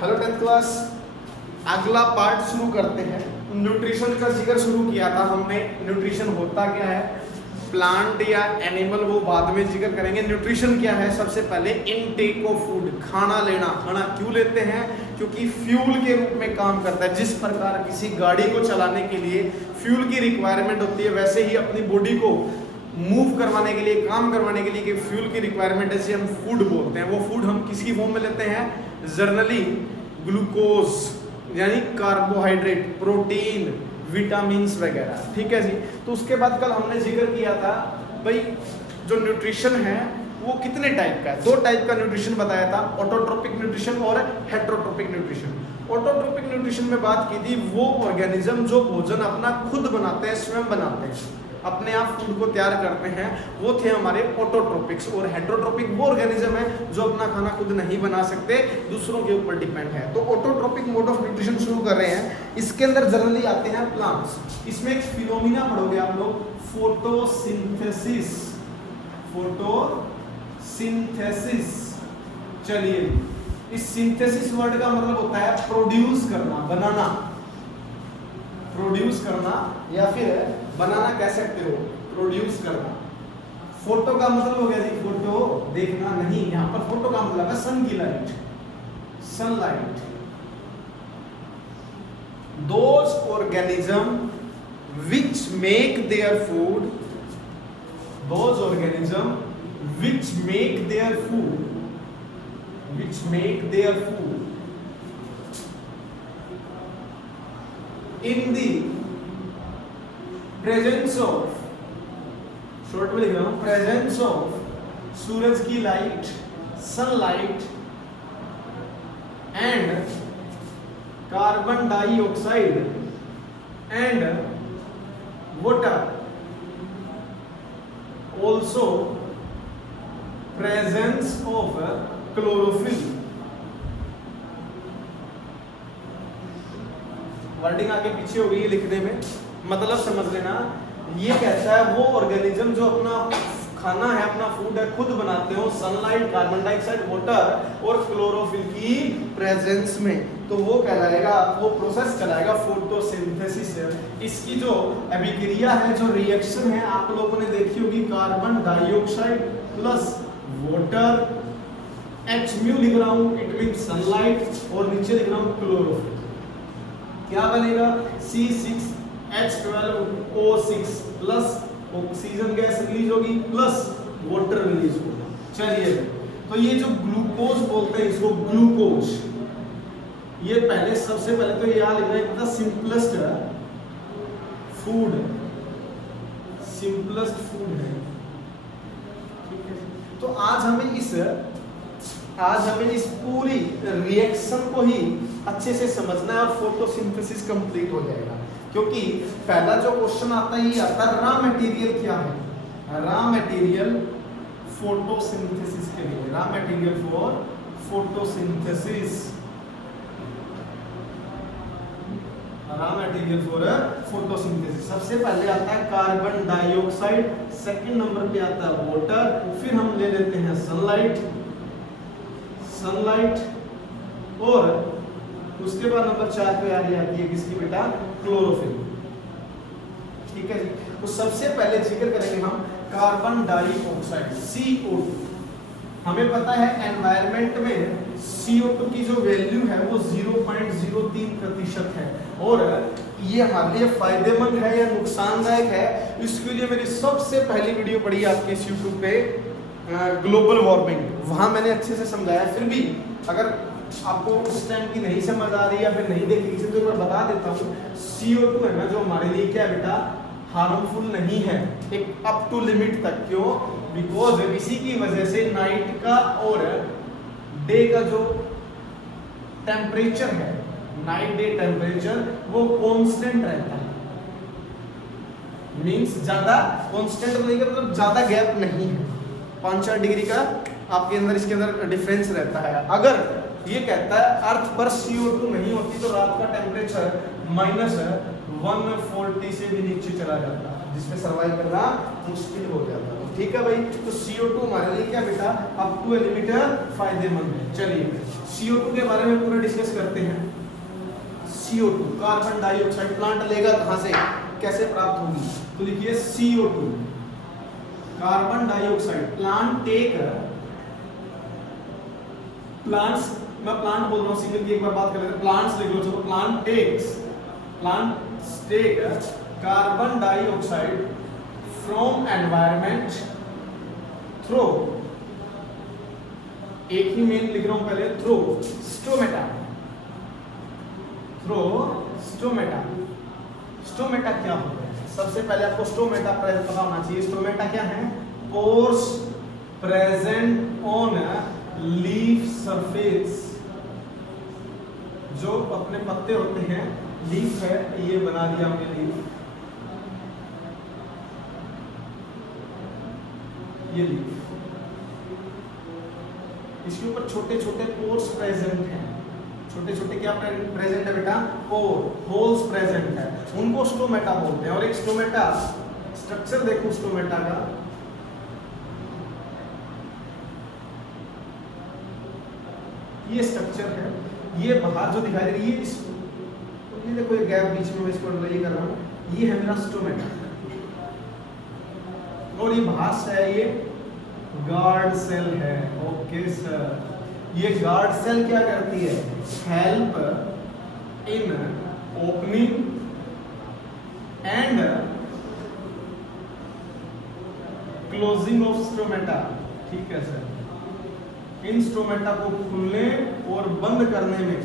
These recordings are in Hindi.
हेलो 10th क्लास, अगला पार्ट शुरू करते हैं। न्यूट्रिशन का जिक्र शुरू किया था हमने। न्यूट्रिशन होता क्या है, प्लांट या एनिमल, वो बाद में जिक्र करेंगे। न्यूट्रिशन क्या है, सबसे पहले इनटेक ऑफ फूड, खाना लेना। खाना क्यों लेते हैं? क्योंकि फ्यूल के रूप में काम करता है। जिस प्रकार किसी गाड़ी को चलाने के लिए फ्यूल की रिक्वायरमेंट होती है, वैसे ही अपनी बॉडी को मूव करवाने के लिए, काम करवाने के लिए कि फ्यूल की रिक्वायरमेंट है, जिसे हम फूड बोलते हैं। वो फूड हम किसकी फॉर्म में लेते हैं? जनरली ग्लूकोज यानी कार्बोहाइड्रेट, प्रोटीन, विटामिन्स वगैरह। ठीक है जी। तो उसके बाद कल हमने जिक्र किया था भाई, जो न्यूट्रिशन है वो कितने टाइप का है। 2 टाइप का न्यूट्रिशन बताया था, ऑटोट्रोपिक न्यूट्रिशन और हेट्रोट्रोपिक न्यूट्रिशन। ऑटोट्रोपिक न्यूट्रिशन में बात की थी वो ऑर्गेनिज्म जो भोजन अपना खुद बनाते हैं, स्वयं बनाते हैं, अपने आप फूड को तैयार करते हैं, वो थे हमारे ऑटोट्रोपिक्स। और हेट्रोट्रोपिक वो ऑर्गेनिज्म है जो अपना खाना खुद नहीं बना सकते, दूसरों के ऊपर डिपेंड है। तो ऑटोट्रोपिक मोड ऑफ न्यूट्रिशन शुरू कर रहे हैं। इसके अंदर जनरली आते हैं प्लांट्स। इसमें एक फिनोमिना पढ़ोगे आप लोग, फोटोसिंथेसिस। फोटोसिंथेसिस। चलिए, इस सिंथेसिस वर्ड का मतलब होता है प्रोड्यूस करना, बनाना। प्रोड्यूस करना या फिर बनाना कह सकते हो, प्रोड्यूस करना। फोटो का मतलब हो गया जी, फोटो देखना नहीं, यहां पर फोटो का मतलब है सन की light, sunlight. Those organism which make their food, those organism which make their food, which make their food in the presence of, short में लिख रहा हूं, presence of सूरज की light, sunlight, and carbon dioxide and water, also presence of chlorophyll। Wording आगे पीछे हो गई लिखने में, मतलब समझ लेना। ये कहता है वो ऑर्गेनिज्म जो अपना खाना है, अपना फूड है, खुद बनाते हो सनलाइट, कार्बन डाइऑक्साइड, वाटर और क्लोरोफिल की प्रेजेंस में, तो वो कहलाएगा, वो प्रोसेस कहलाएगा फोटोसिंथेसिस। इसकी जो अभिक्रिया है, जो रिएक्शन है, आप लोगों ने देखी होगी, carbon dioxide plus water, H mu लिख रहा हूं, इट मींस सनलाइट, और नीचे लिख रहा हूं क्लोरोफिल। क्या बनेगा? C6H12O6 plus oxygen gas release होगी प्लस वाटर रिलीज होगा। चलिए, तो ये जो ग्लूकोज बोलते हैं इसको, ग्लूकोज, ये पहले सबसे पहले तो याद लिखना है, the simplest food, simplest food है। ठीक है, तो आज हमें इस पूरी रिएक्शन को ही अच्छे से समझना है और फोटोसिंथेसिस कंप्लीट हो जाएगा। क्योंकि पहला जो क्वेश्चन आता है ये आता है, रॉ मटेरियल क्या है? रॉ मटेरियल फोटोसिंथेसिस के लिए, raw material for photosynthesis, raw material for photosynthesis. सबसे पहले आता है कार्बन डाइऑक्साइड, सेकंड नंबर पे आता है वाटर, फिर हम ले लेते हैं सनलाइट, और उसके बाद नंबर 4 पे आ रही आती है किसकी बेटा? क्लोरोफिल। ठीक है जी। तो सबसे पहले जिक्र करेंगे हम कार्बन डाइऑक्साइड, CO2। हमें पता है एनवायरनमेंट में CO2 की जो वैल्यू है वो 0.03% है, और ये हमारे लिए फायदेमंद है या नुकसानदायक है, इसके लिए मेरी सबसे पहली वीडियो पड़ी आपके YouTube पे, ग्लोबल वार्मिंग, वहां मैंने अच्छे से समझाया। फिर भी अगर आपको उस टाइम की नहीं समझ आ रही या फिर नहीं देखी थी, तो मैं बता देता हूँ। CO2 है ना, जो हमारे लिए क्या है बेटा, हार्मफुल नहीं है, एक अप टू लिमिट तक। क्यों? बिकॉज इसी की वजह से नाइट का और डे का जो टेम्परेचर है, नाइट डे टेम्परेचर, वो कांस्टेंट रहता है। मींस ज्यादा कांस्टेंट नहीं, मतलब ज्यादा गैप नहीं है, 5-4 डिग्री का आपके अंदर, इसके अंदर डिफरेंस रहता है। अगर ये कहता है अर्थ पर CO2 नहीं होती तो रात का टेम्परेचर -140 से भी नीचे चला जाता है। जिसमें सर्वाइव करना मुश्किल हो जाता है। ठीक है भाई, तो CO2 हमारे लिए क्या बेटा अप टू लिमिट फायदेमंद है। चलिए CO2 के बारे में पूरा डिस्कस करते हैं। CO2 कार्बन डाइऑक्साइड प्लांट लेगा कहां से, कैसे प्राप्त होगी, तो लिखिए CO2 carbon dioxide plant take, plants, मैं प्लांट बोल रहा हूँ सिंगल की एक बार बात कर लेते हैं, प्लांट्स लिख लो चलो, plants take carbon dioxide from environment through, एक ही मेन लिख रहा हूं पहले, through stomata, through stomata. Stomata क्या होता है, सबसे पहले आपको स्टोमेटा पता होना चाहिए। स्टोमेटा क्या है, pores present on leaf surface, जो अपने पत्ते होते हैं, लीफ है, ये बना दिया हमने लीफ, ये लीफ, इसके ऊपर छोटे छोटे पोर्स प्रेजेंट हैं, छोटे छोटे क्या प्रेजेंट है बेटा, पोर, होल्स प्रेजेंट है, उनको स्टोमेटा बोलते हैं। और एक स्टोमेटा स्ट्रक्चर देखो स्टोमेटा का, ये स्ट्रक्चर है, ये बाहर जो दिखाई दे रही है, ये देखो ये गैप बीच में मैं इसको अंडरलाइन कर रहा हूं, ये है मेरा स्टोमेटा, और ये बाहर से है, ये गार्ड सेल है। ओके सर, ये गार्ड सेल क्या करती है, help in opening and closing of stomata. ठीक है सर, इन स्टोमेटा को खुलने और बंद करने में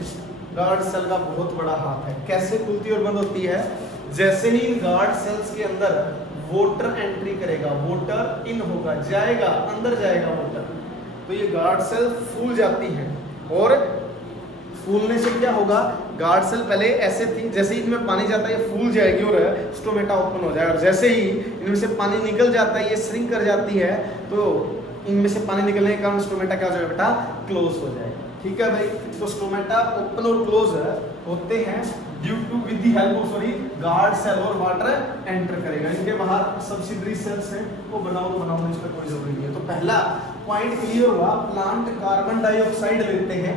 गार्ड सेल का बहुत बड़ा हाथ है। कैसे खुलती और बंद होती है, जैसे ही इन गार्ड सेल्स के अंदर वाटर एंट्री करेगा, वाटर इन होगा, जाएगा अंदर, जाएगा वाटर, तो ये गार्ड सेल फूल जाती है, और फूलने से क्या होगा, गार्ड सेल पहले ऐसे थी, जैसे ही इनमें पानी जाता है ये फूल जाएगी और स्टोमेटा ओपन हो जाएगा, और जैसे ही इनमें से पानी निकल जाता है, ये श्रिंक कर जाती है, तो इनमें से पानी निकलने के कारण स्टोमेटा क्या हो जाएगा बेटा, क्लोज हो जाएगा। ठीक है भाई, तो स्टोमेटा ओपन और क्लोज होते हैं due to with the help of guard cell, और वाटर एंटर करेगा। इनके बाहर सब्सिडरी सेल्स हैं, वो बनाओ तो बनाओ, इसका कोई जरूरी नहीं है। तो पहला पॉइंट क्लियर हुआ, प्लांट कार्बन डाइऑक्साइड लेते हैं,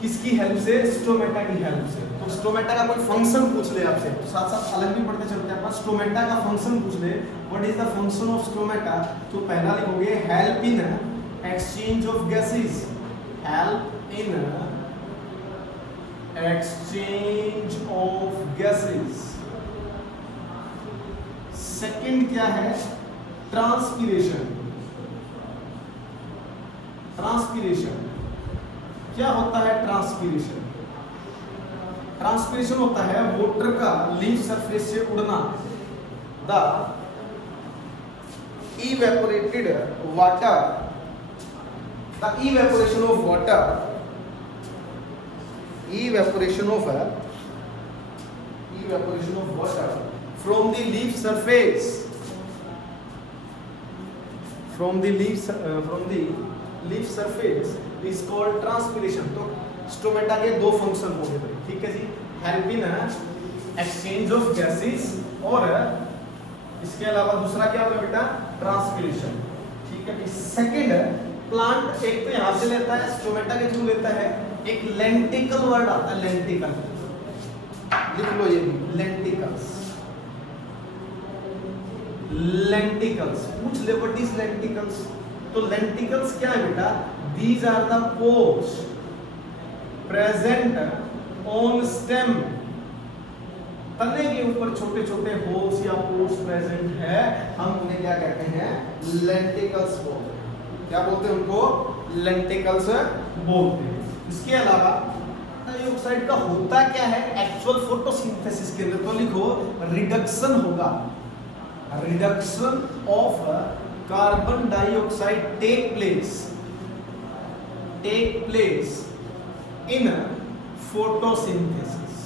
किसकी हेल्प से, स्टोमेटा की हेल्प से। तो स्टोमेटा का कोई फंक्शन पूछ ले आपसे, तो साथ साथ अलग भी पढ़ते चलते हैं। स्टोमेटा का फंक्शन पूछ ले, what is the function of stomata, तो पहला लिखोगे help in exchange of gases, help in exchange of gases. Second क्या है, ट्रांसपिरेशन। ट्रांसपिरेशन क्या होता है, ट्रांसपिरेशन, ट्रांसपिरेशन होता है वाटर का लीफ सरफेस से उड़ना, the evaporated water, the evaporation of water, evaporation of water from the leaf surface, from the leaf surface is called transpiration। तो स्टोमेटा के दो फंक्शन हो गए, ठीक है जी, help in exchange of gases, और इसके अलावा दूसरा क्या होगा बेटा, ट्रांसपिरेशन। ठीक है, सेकंड प्लांट एक तो यहां से लेता है, स्टोमेटा के थ्रू लेता है, एक लेंटिकल वर्ड आता है, लेंटिकल, लिख लो ये भी, लेंटिकल्स, लेंटिकल्स पूछ ले, व्हाट इज लेंटिकल्स, तो लेंटिकल्स क्या है बेटा, these are the pores present on stem, तने के ऊपर छोटे छोटे होल्स या पोर्स प्रेजेंट है, हम उन्हें क्या कहते हैं, लेंटिकल्स बोलते हैं। क्या बोलते हैं उनको, लेंटिकल्स बोलते हैं। इसके अलावा डाइऑक्साइड का होता क्या है एक्चुअल फोटोसिंथेसिस के अंदर, तो लिखो रिडक्शन होगा, reduction of carbon dioxide take place in photosynthesis.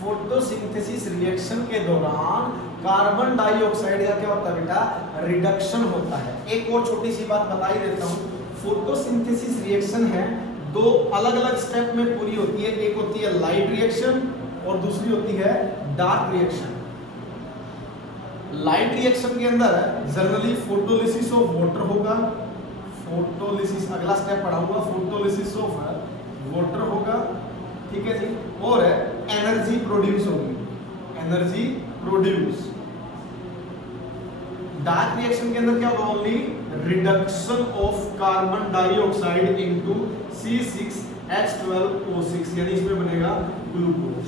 Photosynthesis reaction के दौरान कार्बन डाइऑक्साइड का क्या होता है बेटा, रिडक्शन होता है। एक और छोटी सी बात बता ही देता हूं, फोटोसिंथेसिस रिएक्शन है, दो अलग अलग स्टेप में पूरी होती है, एक होती है लाइट रिएक्शन और दूसरी होती है डार्क रिएक्शन। लाइट रिएक्शन के अंदर जनरली फोटोलिसिस ऑफ वाटर होगा, फोटोलिसिस अगला स्टेप पढ़ा हुआ, फोटोलिसिस ऑफ वाटर होगा, ठीक है जी, और एनर्जी प्रोड्यूस होगी, एनर्जी प्रोड्यूस। डार्क रिएक्शन के अंदर क्या होगा, only reduction of carbon dioxide into C6H12O6, यानी इसमें बनेगा ग्लूकोज।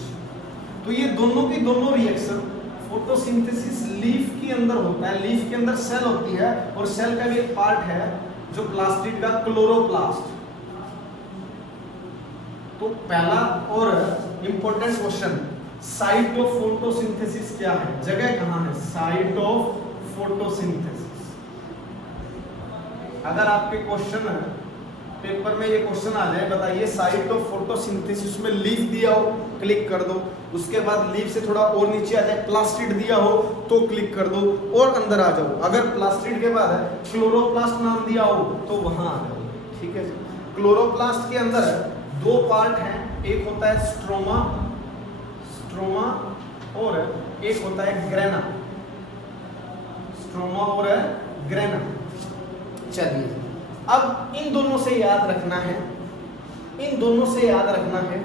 तो ये दोनों की दोनों रिएक्शन फोटोसिंथेसिस लीफ के अंदर होता है। लीफ के अंदर सेल होती है और सेल का भी एक पार्ट है जो प्लास्टिड का क्लोरोप्लास्ट। तो पहला और important question, site of photosynthesis क्या है, जगह कहां है, साइट ऑफ फोटोसिंथेसिस। अगर आपके क्वेश्चन पेपर में ये क्वेश्चन आ जाए, बताइए साइट ऑफ फोटोसिंथेसिस में लीफ दिया हो, क्लिक कर दो। उसके बाद लीफ से थोड़ा और नीचे आ जाए प्लास्टिड दिया हो तो क्लिक कर दो और अंदर आ जाओ। अगर प्लास्टिड के बाद क्लोरोप्लास्ट नाम दिया हो तो वहां आ जाओ, ठीक है। क्लोरोप्लास्ट के अंदर दो पार्ट हैं, एक होता है स्ट्रोमा, स्ट्रोमा, और एक होता है ग्रेना, स्ट्रोमा और ग्रेना। चलिए अब इन दोनों से याद रखना है, इन दोनों से याद रखना है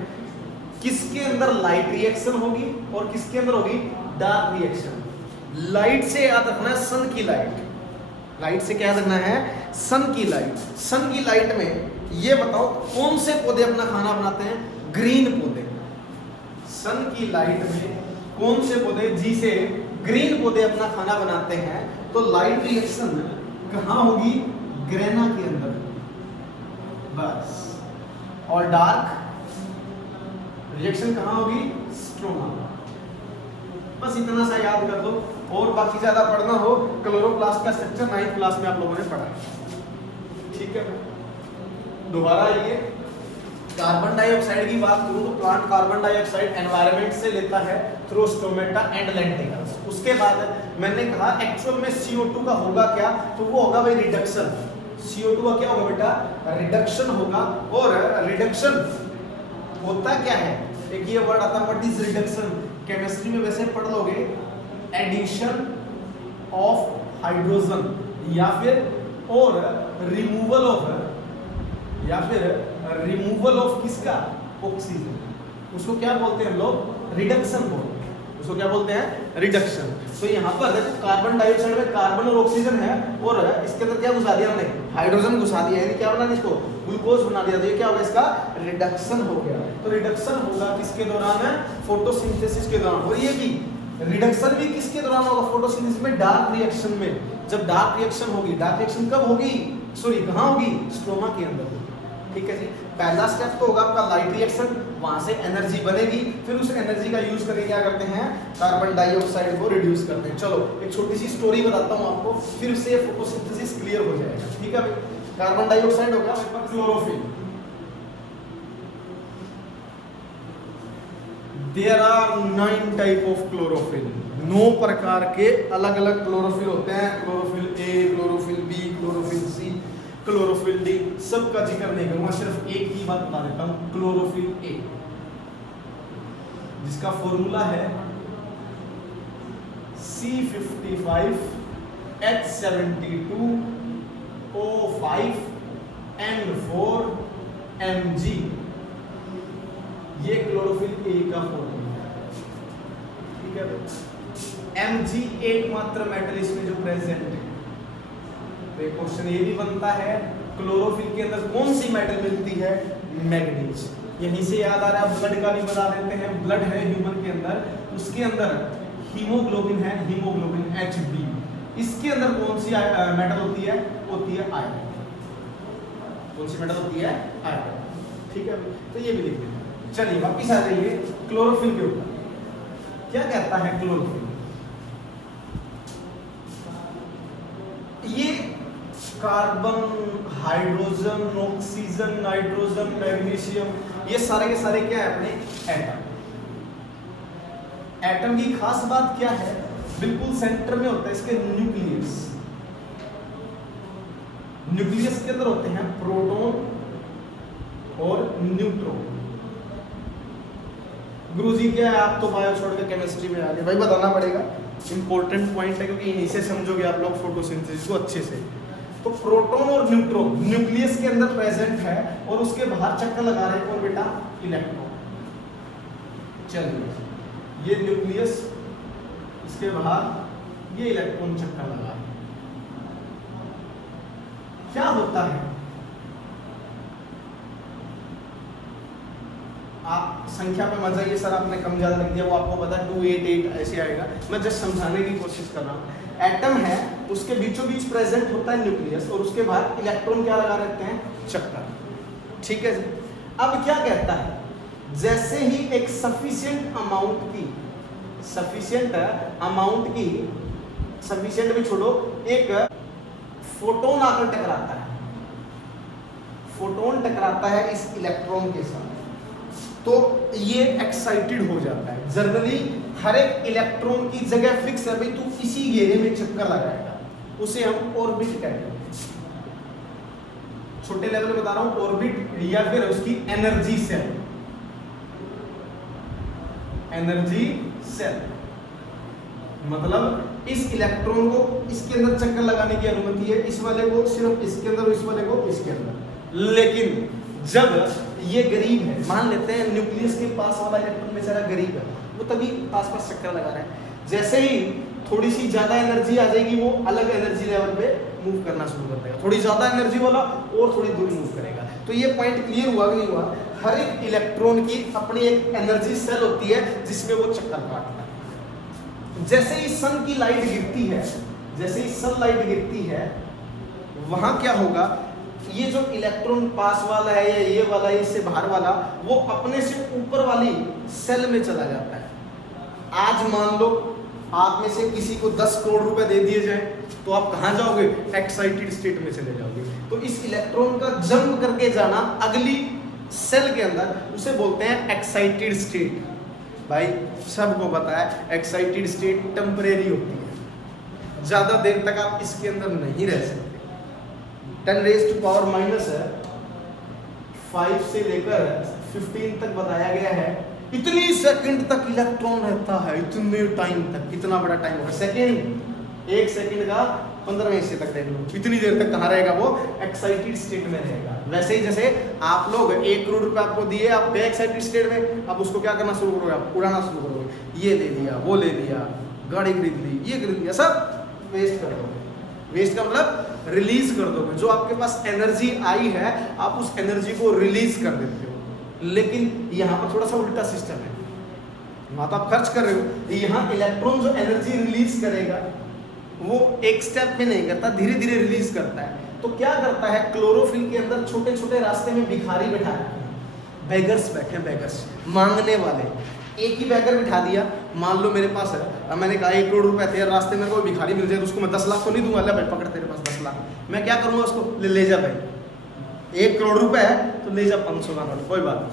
किसके अंदर लाइट रिएक्शन होगी और किसके अंदर होगी डार्क रिएक्शन। लाइट से याद रखना है सन की लाइट, लाइट से क्या याद रखना है, सन की लाइट। सन की लाइट में ये बताओ कौन से पौधे अपना खाना बनाते हैं, ग्रीन पौधे। सन की लाइट में कौन से पौधे, जी से ग्रीन पौधे अपना खाना बनाते हैं। तो लाइट रिएक्शन कहां होगी, ग्रेना के अंदर बस। और डार्क रिएक्शन कहां होगी, स्ट्रोमा। बस इतना सा याद कर दो और बाकी ज्यादा पढ़ना हो, क्लोरोप्लास्ट का स्ट्रक्चर 9th क्लास में आप लोगों ने पढ़ा है, ठीक है। दोबारा आइए, कार्बन डाइऑक्साइड की बात करूं तो प्लांट कार्बन डाइऑक्साइड एनवायरनमेंट से लेता है थ्रू स्टोमेटा एंड लेंटिकल्स। उसके बाद मैंने कहा एक्चुअल में CO2 का होगा क्या, तो वो होगा भाई रिडक्शन। CO2 का क्या होगा बेटा, रिडक्शन होगा। और रिडक्शन होता क्या है, एक ये वर्ड आता है व्हाट इज रिडक्शन, केमिस्ट्री में वैसे पढ़ लोगे, एडिशन ऑफ हाइड्रोजन या फिर और रिमूवल ऑफ, या फिर रिमूवल ऑफ किसका, ऑक्सीजन। उसको क्या बोलते हैं हम लोग, रिडक्शन बोलते हैं, उसको क्या बोलते हैं, रिडक्शन। तो यहाँ पर देखो कार्बन डाइऑक्साइड में कार्बन और ऑक्सीजन है और इसके अंदर क्या घुसा दिया हमने, हाइड्रोजन घुसा दिया, यानी क्या बना दिया इसको, ग्लूकोज बना दिया। तो ये क्या होगा, इसका रिडक्शन हो गया। तो रिडक्शन होगा किसके दौरान है, फोटोसिंथेसिस के दौरान। और ये भी रिडक्शन भी किसके दौरान होगा, फोटोसिंथेसिस में, डार्क रिएक्शन में। जब डार्क रिएक्शन होगी, डार्क रिएक्शन कब होगी, सॉरी कहाँ होगी, स्ट्रोमा के अंदर होगी, ठीक है जी। पहला स्टेप तो होगा आपका लाइट रिएक्शन, वहां से एनर्जी बनेगी, फिर उस एनर्जी का यूज करके क्या करते हैं, कार्बन डाइऑक्साइड को रिड्यूस करते हैं। चलो एक छोटी सी स्टोरी बताता हूं आपको, फिर से फोटोसिंथेसिस क्लियर हो जाएगा, ठीक है भाई। कार्बन डाइऑक्साइड हो गया, chlorophyll. There are 9 type of chlorophyll, 9 प्रकार के अलग अलग क्लोरोफिल होते हैं। Chlorophyll A, chlorophyll B, chlorophyll C, chlorophyll D, सबका जिक्र नहीं करूंगा, सिर्फ एक ही बात बता देता हूं, क्लोरोफिल ए, जिसका फॉर्मूला है C52H72O5N4Mg। ये क्लोरोफिल ए का फॉर्मूला है, ठीक है। Mg एकमात्र मेटल इसमें जो प्रेजेंट है। तो एक क्वेश्चन ये भी बनता है, क्लोरोफिल के अंदर कौन सी मेटल मिलती है, मैग्नीज। यहीं से याद आ रहा है, ब्लड का भी बता देते हैं। ब्लड है ह्यूमन के अंदर, उसके अंदर हीमोग्लोबिन है, हीमोग्लोबिन Hb। इसके अंदर कौन सी मेटल होती है आयरन। कौन सी मेटल होती है, आयरन, ठीक है। तो ये भी लिख देते हैं। चलिए वापिस आ जाइए क्लोरोफिल के ऊपर। क्या कहता है क्लोरोफिल, ये carbon, hydrogen, oxygen, nitrogen, magnesium, ये सारे के सारे क्या है, अपने एटम। एटम की खास बात क्या है, बिल्कुल सेंटर में होता है इसके न्यूक्लियस। न्यूक्लियस के अंदर होते हैं प्रोटॉन और न्यूट्रॉन। गुरुजी क्या है, आप तो बायो छोड़ के केमिस्ट्री में आ गए, भाई बताना पड़ेगा, इंपॉर्टेंट पॉइंट है क्योंकि यहीं से समझोगे आप लोग फोटोसिंथेसिस को अच्छे से। तो प्रोटॉन और न्यूट्रॉन न्यूक्लियस के अंदर प्रेजेंट है और उसके बाहर चक्कर लगा रहे हैं कौन बेटा, इलेक्ट्रॉन। चलिए ये न्यूक्लियस, इसके बाहर ये इलेक्ट्रॉन चक्कर लगा रहे हैं। क्या होता है, आप संख्या पे मजा, ये सर आपने कम ज्यादा रख दिया, वो आपको पता है 288 ऐसे आएगा, मैं जस्ट समझाने की कोशिश कर रहा हूँ। एटम है, उसके बीचों बीच प्रेजेंट होता है न्यूक्लियस और उसके बाद इलेक्ट्रॉन क्या लगा रहते हैं, चक्कर। ठीक है जी। अब क्या कहता है, जैसे ही एक सफिशिएंट भी छोड़ो, एक फोटोन आकर टकराता है, फोटोन टकराता है इस इलेक्ट्रॉन के साथ, तो ये एक्साइटेड हो जाता है। जनरली हर एक इलेक्ट्रॉन की जगह फिक्स है, भाई तू इसी घेरे में चक्कर लगाएगा, उसे हम ऑर्बिट कहते हैं। छोटे लेवल में बता रहा हूं, ऑर्बिट या फिर उसकी एनर्जी सेल। एनर्जी सेल मतलब इस इलेक्ट्रॉन को इसके अंदर चक्कर लगाने की अनुमति है, इस वाले को सिर्फ इसके अंदर, इस वाले को इसके अंदर। लेकिन जब ये गरीब है, मान लेते हैं न्यूक्लियस के पास वाला इलेक्ट्रॉन बेचारा गरीब है, वो तभी आसपास चक्कर लगा रहा है, जैसे ही थोड़ी सी ज्यादा एनर्जी आ जाएगी वो अलग एनर्जी लेवल पे मूव करना शुरू कर देगा, थोड़ी ज्यादा एनर्जी वाला और थोड़ी दूर मूव करेगा। तो ये पॉइंट क्लियर हुआ कि नहीं हुआ? हर एक इलेक्ट्रॉन की अपनी एक एनर्जी सेल होती है जिसमें वो चक्कर काटता है। जैसे ही सन की लाइट गिरती है, जैसे ही सनलाइट गिरती है, वहां क्या होगा, ये जो इलेक्ट्रॉन पास वाला है या ये वाला है, इससे बाहर वाला, वो अपने से ऊपर वाली सेल में चला जाता है। आज मान लो आप में से किसी को 10 करोड़ रुपए दे दिए जाए, तो आप कहां जाओगे? एक्साइटेड स्टेट में चले जाओगे। तो इस इलेक्ट्रॉन का जंप करके जाना अगली सेल के अंदर, उसे बोलते हैं एक्साइटेड स्टेट। भाई सबको पता है एक्साइटेड स्टेट टेम्परेरी होती है, ज्यादा देर तक आप इसके अंदर नहीं रह सकते। 10⁻⁵ से लेकर 15 तक बताया गया है, इतनी सेकंड तक इलेक्ट्रॉन रहता है, इतने टाइम तक। कितना बड़ा टाइम होगा? सेकंड, 1 सेकंड का 15 हिस्से तक देख लो, इतनी देर तक कहाँ रहेगा वो? एक्साइटेड स्टेट में रहेगा। वैसे ही जैसे आप लोग 1 करोड़ रुपए आपको दिए, आप गए एक्साइटेड स्टेट में, अब उसको क्या करना शुरू करोगे? आप उड़ाना शुरू करोगे, ये ले लिया, वो ले लिया, गाड़ी खरीद ली, ये खरीद लिया, सब वेस्ट कर दोगे। वेस्ट का मतलब रिलीज कर दोगे। जो आपके पास एनर्जी आई है, आप उस एनर्जी को रिलीज कर देते हो। लेकिन यहाँ पर थोड़ा सा उल्टा सिस्टम है, वहां तो आप खर्च कर रहे हो, यहाँ इलेक्ट्रॉन जो एनर्जी रिलीज करेगा वो एक स्टेप में नहीं करता, धीरे धीरे रिलीज करता है। तो क्या करता है, क्लोरोफिल के अंदर छोटे छोटे रास्ते में भिखारी बैठा रखे हैं, बेगर्स बैठे, बेगर्स मांगने वाले। एक ही बैगर बिठा दिया, मान लो मेरे पास है, अब मैंने कहा 1 करोड़ रुपए थे, रास्ते में कोई भिखारी मिल जाए तो उसको मैं 10 लाख तो नहीं दूंगा, ले भाई पकड़ तेरे पास 10 लाख, मैं क्या करूंगा उसको, ले जा भाई, 1 करोड़ रुपए है तो ले जा 500 का नोट, कोई बात नहीं।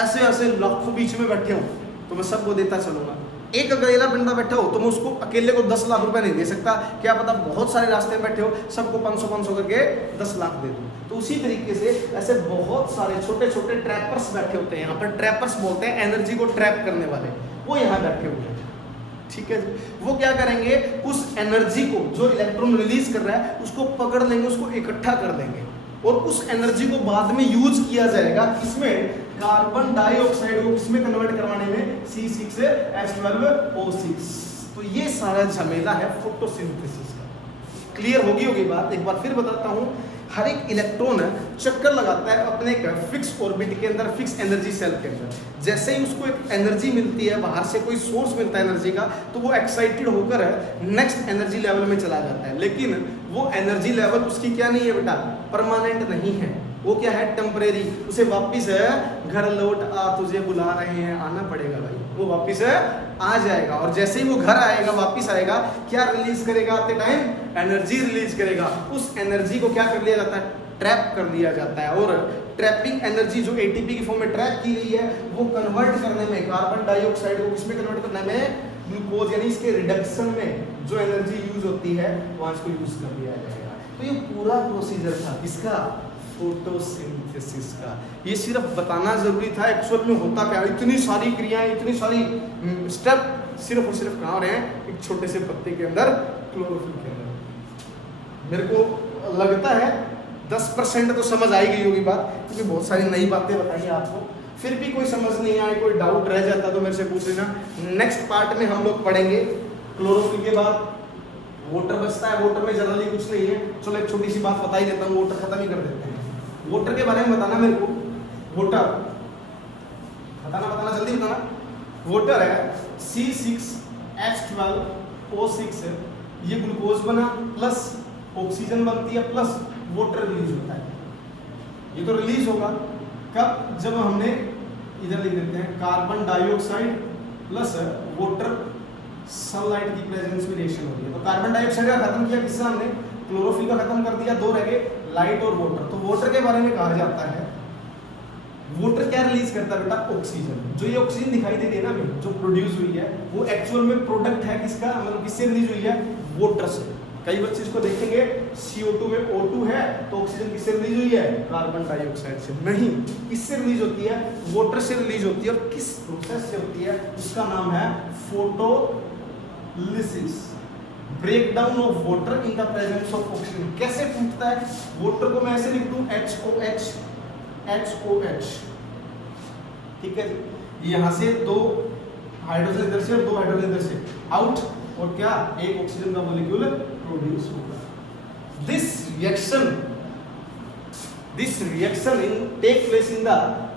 ऐसे ऐसे लाखों बीच में बैठे हो तो मैं सबको देता चलूंगा। एक अकेला बंदा बैठा हो तो मैं उसको अकेले को 10 लाख रुपए नहीं दे सकता, क्या पता बहुत सारे रास्ते में बैठे हो, सबको 500 करके 10 लाख दे दूं। तो उसी तरीके से ऐसे बहुत सारे छोटे छोटे ट्रैपर्स बैठे होते हैं, यहाँ पर ट्रैपर्स बोलते हैं एनर्जी को ट्रैप करने वाले, वो यहाँ बैठे हुए हैं। ठीक है, वो क्या करेंगे, उस एनर्जी को जो इलेक्ट्रॉन रिलीज कर रहा है उसको पकड़ लेंगे, उसको इकट्ठा कर देंगे और उस एनर्जी को बाद में यूज किया जाएगा। इसमें कार्बन डाइऑक्साइड को किसमें कन्वर्ट करवाने में, C6H12O6। तो ये सारा झमेला है फोटोसिंथेसिस का। क्लियर होगी बात? एक बार फिर बताता हूँ। हर एक इलेक्ट्रॉन चक्कर लगाता है अपने एक फिक्स ऑर्बिट के अंदर, फिक्स एनर्जी सेल के अंदर। जैसे ही उसको एक एनर्जी मिलती है, बाहर से कोई सोर्स मिलता है एनर्जी का, तो वो एक्साइटेड होकर नेक्स्ट एनर्जी लेवल में चला जाता है। लेकिन वो एनर्जी लेवल उसकी क्या नहीं है बेटा, परमानेंट नहीं है, वो क्या है, टेम्परेरी। उसे वापिस घर लौट आ, तुझे बुला रहे हैं, आना पड़ेगा भाई, वो वापिस आ जाएगा। और जैसे ही वो घर आएगा, वापिस आएगा, क्या रिलीज करेगा आते टाइम? एनर्जी रिलीज करेगा। उस एनर्जी को क्या कर लिया जाता है, ट्रैप कर लिया जाता है। और ट्रैपिंग एनर्जी जो एटीपी की फॉर्म में ट्रैप की गई है, वो कन्वर्ट करने में, कार्बन डाइऑक्साइड को किसमें कन्वर्ट करने में, ग्लूकोज, यानी इसके रिडक्शन में जो एनर्जी यूज होती है वहां इसको यूज कर लिया जाएगा। तो ये पूरा प्रोसीजर था किसका, फोटोसिंथेसिस का। ये सिर्फ बताना जरूरी था, एक्चुअल में होता क्या, इतनी सारी क्रियाएं, इतनी सारी स्टेप सिर्फ और सिर्फ कहाँ हो रहे हैं, एक छोटे से पत्ते के अंदर, क्लोरोफिल के अंदर। मेरे को लगता है 10% तो समझ आई गई होगी बात, क्योंकि बहुत सारी नई बातें बताई आपको। फिर भी कोई समझ नहीं आए, कोई डाउट रह जाता तो मेरे से पूछ लेना। नेक्स्ट पार्ट में हम लोग पढ़ेंगे क्लोरोफिल के बाद वाटर बचता है। वाटर में जनरली कुछ नहीं है, चलो एक छोटी सी बात बता ही देता हूँ, वाटर खत्म ही कर देते हैं। वाटर के बारे में बताना मेरे को, वाटर बताना जल्दी बताना। वाटर है C6H12O6 है, ये ग्लूकोज बना प्लस ऑक्सीजन बनती है प्लस वाटर रिलीज होता है। ये तो रिलीज होगा कब, जब हमने इधर लिख देते हैं carbon dioxide plus water sunlight की प्रेजेंस में रिएक्शन हो रही है। तो कार्बन डाइऑक्साइड का खत्म किया किससे, हमने क्लोरोफिल का खत्म कर दिया, दो रह गए लाइट और वाटर। तो वाटर के बारे में कहा जाता है, वाटर क्या रिलीज करता है बेटा, ऑक्सीजन। जो ये ऑक्सीजन दिखाई दे रही है ना हमें, जो प्रोड्यूस हुई है, वो एक्चुअल में प्रोडक्ट है किसका, मतलब किससे रिलीज हुई है, वाटर से। कई बच्चे इसको देखेंगे CO2 में O2 है तो ऑक्सीजन किससे रिलीज हुई है, कार्बन डाइऑक्साइड से। नहीं, किससे रिलीज होती है, वाटर से रिलीज होती है। और किस प्रोसेस से होती है, उसका नाम है photolysis, break down of water in the presence of oxygen. कैसे फूटता है, वाटर को मैं ऐसे लिख दूं HOH, ठीक है। यहाँ से दो हाइड्रोजन इधर से और दो हाइड्रोजन इधर से आउट, और क्या, एक ऑक्सीजन का मॉलिक्यूल प्रोड्यूस होगा। This reaction take place in the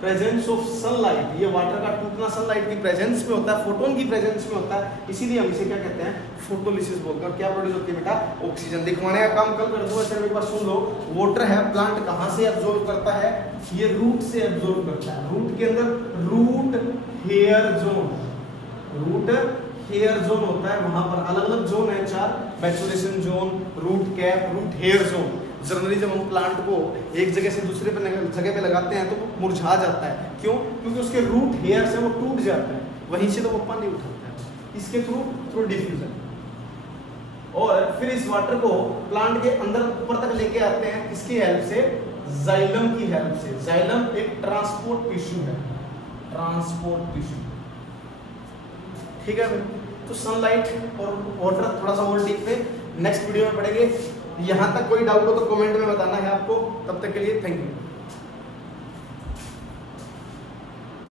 presence of sunlight. ये वाटर का टूटना सनलाइट की प्रेजेंस में होता है, फोटोन की प्रेजेंस में होता है, इसीलिए हम इसे क्या कहते हैं, फोटोलिसिस बोलते हैं। और क्या प्रोड्यूस होती है बेटा, ऑक्सीजन। दिखवाने का काम कल कर दूंगा, सिर्फ एक बार सुन लो। वाटर है, प्लांट कहाँ से एब्जॉर्ब करता है, ये रूट से एब्जॉर्ब करता है। रूट के अंदर रूट हेयर जोन होता है, वहां पर अलग अलग जोन है, 4, maturation zone, root cap, root hair zone. Generally जब हम प्लांट को एक जगह से दूसरे जगह पे लगाते हैं तो वो मुरझा जाता है, क्यों, क्योंकि उसके रूट हेयर से वो टूट जाता है, वहीं से तो वो पानी उठाता है, इसके थ्रू डिफ्यूजन। और फिर इस वाटर को प्लांट के अंदर ऊपर तक लेके आते हैं, किसकी हेल्प से, जाइलम की हेल्प से। जाइलम एक ट्रांसपोर्ट टिश्यू है, ट्रांसपोर्ट टिश्यू, ठीक है। तो सनलाइट और वाटर थोड़ा सा और डीप में नेक्स्ट वीडियो में पढ़ेंगे। यहाँ तक कोई डाउट हो तो कमेंट में बताना है आपको। तब तक के लिए थैंक यू।